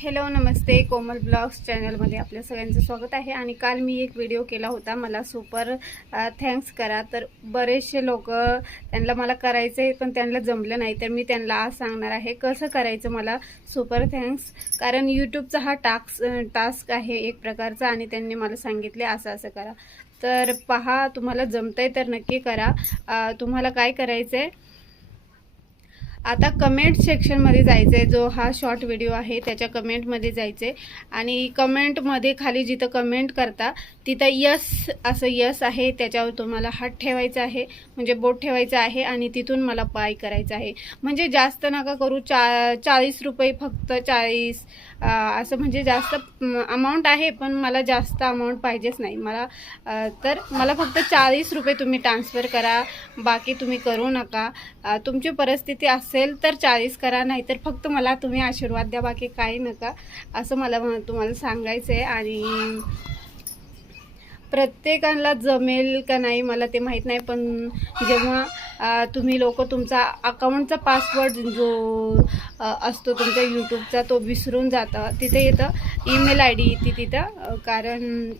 Hello नमस्ते. कोमल blogs चॅनलमध्ये आपल्या सगळ्यांचं स्वागत आहे. आणि काल मी एक व्हिडिओ केला होता. मला सुपर थँक्स करा. तर बरेचसे लोक त्यांना मला करायचं आहे पण त्यांना जमलं नाही. तर मी त्यांना आज सांगणार आहे कसं करायचं मला सुपर थँक्स कारण यूट्यूबचा हा टास्क टास्क आहे एक प्रकारचा आणि त्यांनी मला सांगितले असं असं करा. तर पहा तुम्हाला जमतंय तर नक्की करा. तुम्हाला काय करायचं आहे आता कमेंट सेक्शनमध्ये जायचं आहे जो हा शॉर्ट व्हिडिओ आहे त्याच्या कमेंटमध्ये जायचं आहे आणि कमेंटमध्ये खाली जिथं कमेंट करता तिथं यस असं यस आहे त्याच्यावर तुम्हाला हात ठेवायचा आहे. म्हणजे बोट ठेवायचं आहे आणि तिथून मला बाय करायचं आहे. म्हणजे जास्त नका करू चा चाळीस रुपये फक्त चाळीस असं म्हणजे जास्त अमाऊंट आहे पण मला जास्त अमाऊंट पाहिजेच नाही. मला तर मला फक्त चाळीस रुपये तुम्ही ट्रान्सफर करा. बाकी तुम्ही करू नका. तुमची परिस्थिती असेल तर चाळीस करा नाहीतर फक्त मला तुम्ही आशीर्वाद द्या बाकी काही नका. असं मला तुम्हाला सांगायचं आहे आणि प्रत्येकाला जमेल का नाही मला ते माहीत नाही पण जेव्हा तुम्ही लोक तुमचा अकाउंटचा पासवर्ड जो असतो तुमच्या यूट्यूबचा तो विसरून जातं. तिथे येतं ईमेल आय डी येते तिथं कारण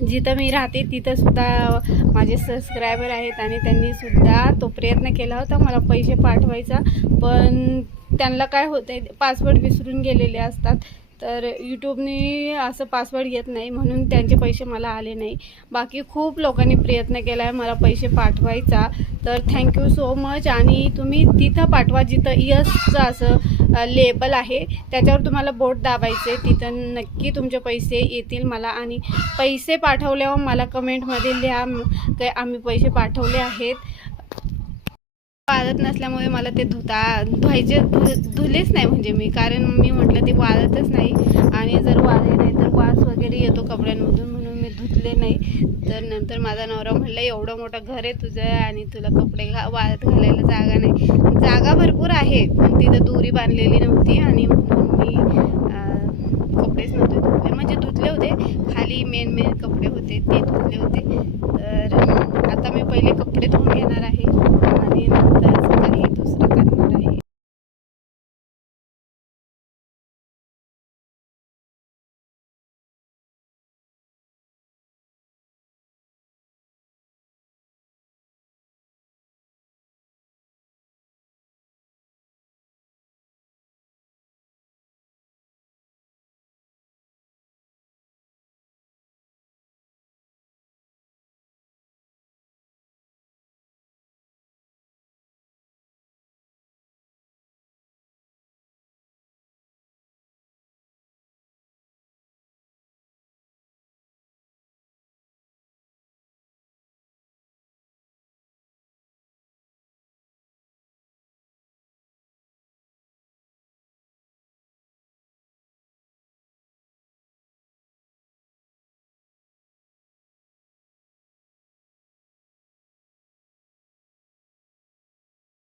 जिथं मी राहते तिथं सुद्धा माझे सबस्क्रायबर आहेत आणि त्यांनी सुद्धा तो प्रयत्न केला होता मला पैसे पाठवायचा. पण त्यांना काय होतं पासवर्ड विसरून गेलेले असतात. तर यूट्यूबने असं पासवर्ड येत नाही म्हणून त्यांचे पैसे मला आले नाही. बाकी खूप लोकांनी प्रयत्न केला आहे मला पैसे पाठवायचा. तर थँक्यू सो मच आणि तुम्ही तिथं पाठवा जिथं यसचं असं लेबल आहे. त्याच्यावर तुम्हाला बोट दाबायचे तिथं नक्की तुमचे पैसे येतील मला. आणि पैसे पाठवल्यावर मला कमेंटमध्ये लिहा. की आम्ही पैसे पाठवले आहेत. वाळत नसल्यामुळे मला ते धुता धुवायचे धु धुलेच नाही म्हणजे मी. कारण मी म्हटलं ते वाळतच नाही. आणि जर वाळले नाही तर वास वगैरे येतो कपड्यांमधून. म्हणून धुतले नाही. तर नंतर माझा नवरा म्हणला एवढं मोठं घर आहे तुझं आणि तुला कपडे घा वाळत घालायला जागा नाही. जागा भरपूर आहे पण तिथं दोरी बांधलेली नव्हती आणि म्हणून मी कपडेच नव्हते धुतले. म्हणजे धुतले होते खाली मेन मेन कपडे होते ते धुतले होते. तर आता मी पहिले कपडे